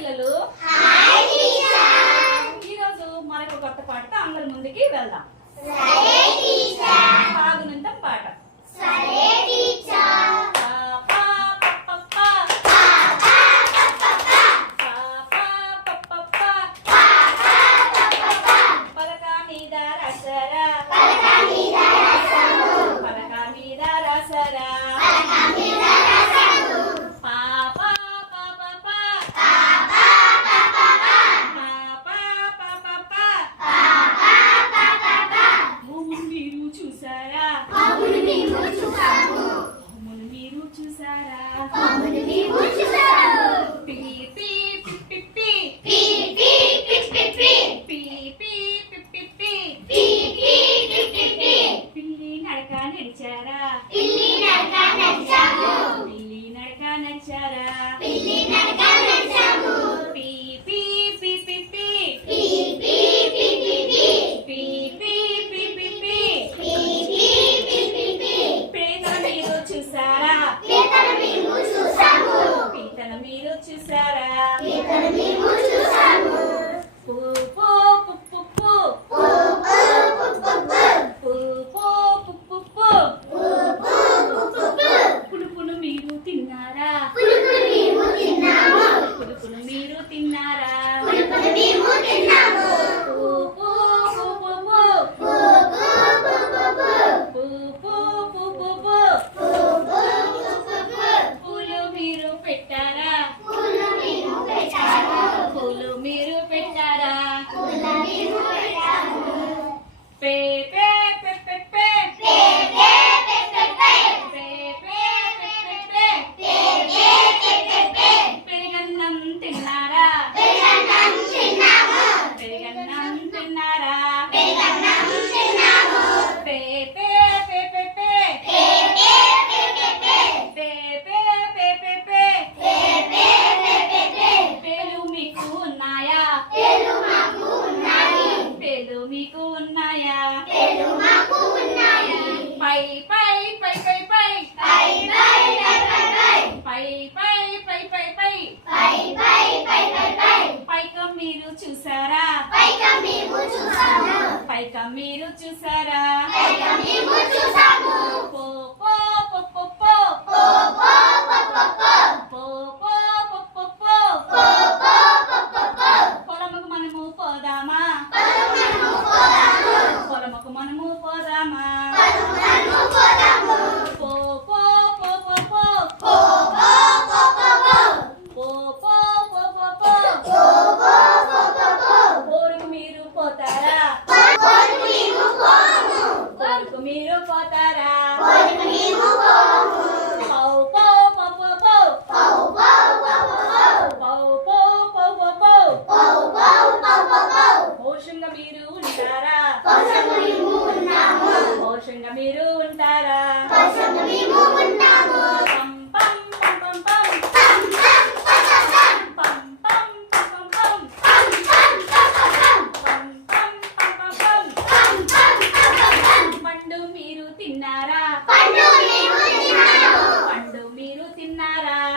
పిల్లలు. ఈరోజు మరొక కొత్త పాటతో అందరి ముందుకి వెళ్దాం. నడక నడిచారా what you said P మీరు చూసారా? పొలముకు మనము పోదామా? పొలముకు మనము పోదామా? మీరు పోతారా పౌరుషంగా మీరు ఉంటారా పౌరుషంగా మీరు ఉంటారా da da